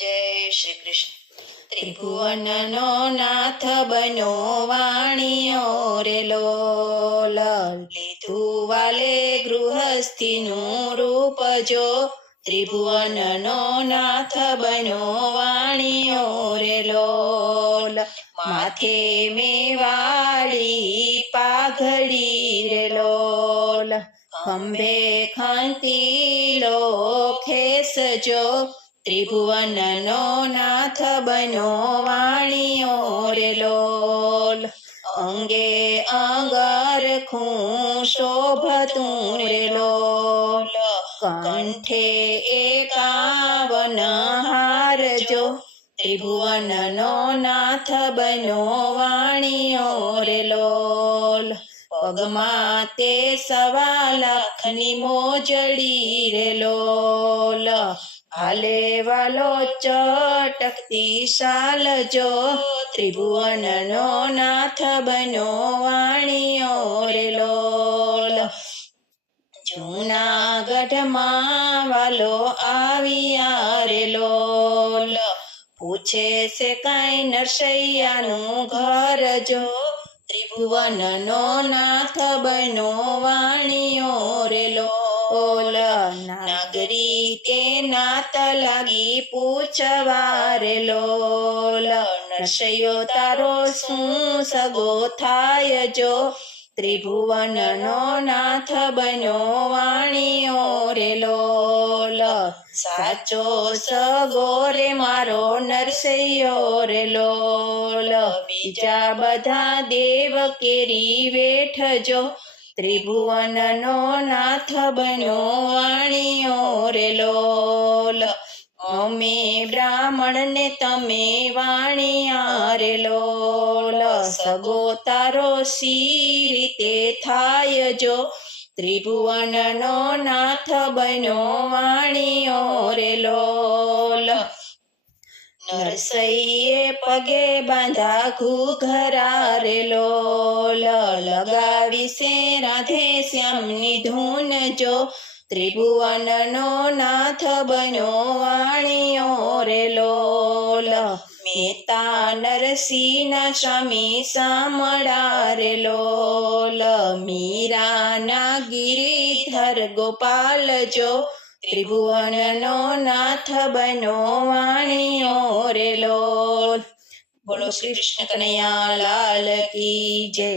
જય શ્રી કૃષ્ણ. ત્રિભુવનનો નાથ બનો વાણિયો રે લોલ, લીધું વાલે ગૃહસ્થીનું રૂપ જો. ત્રિભુવનનો નાથ બનો વાણિયો રે લોલ, માથે મેવાડી પાઘડી રે લોલ, ખંભે ખંતીલો ખેસ જો. ત્રિભુવનનો નાથ બનો વાણિયો રે લોલ, અંગે અંગરખું શોભતું રે લોલ, કંઠે 51 હાર જો. ત્રિભુવનનો નાથ બનો વાણિયો રે લોલ, પગમાં તે 1.25 લાખની મોજડી રે લોલ, હાલે વાલો ચટકતી શાલ જો. ત્રિભુવનનો નાથ બનો વાણિયો રે લોલ, જૂનાગઢમાં વાલો આવ્યા રે લોલ, પૂછે છે કાંઈ નરસૈયાનું ઘર જો. ત્રિભુવનનો નાથ બનો વાણિયો રે લોલ, નાગરી તે નાત લાગી પૂછવા રે લોલ, નરસૈયો તારો શું સગો થાય જો. ત્રિભુવનનો નાથ બનો વાણિયો રે લોલ, સાચો સગો રે મારો નરસૈયો રે લોલ, બીજા બધા દેવ કેરી વેઠજો. ત્રિભુવનનો નાથ બનો વાણિયો રે લોલ, અમે બ્રાહ્મણને તમે વાણિયા રે લોલ, સગો તારો સી રીતે થાય જો. ત્રિભુવનનો નાથ બનો વાણિયો રે લોલ, નરસૈયે પગે બાંધા ઘૂઘરા રે લોલ, લગાવી છે રાધે શ્યામની ધૂન જો. ત્રિભુવનનો નાથ બનો વાણિયો રે લોલ, મેતા નરસિંહના સ્વામી સામળા રે લોલ, મીરાના ગિરિધર ગોપાલ જો. ત્રિભુવનનો નાથ બનો વાણિયો રે લોલ. બોલો શ્રી કૃષ્ણ કનૈયા લાલ કી જય.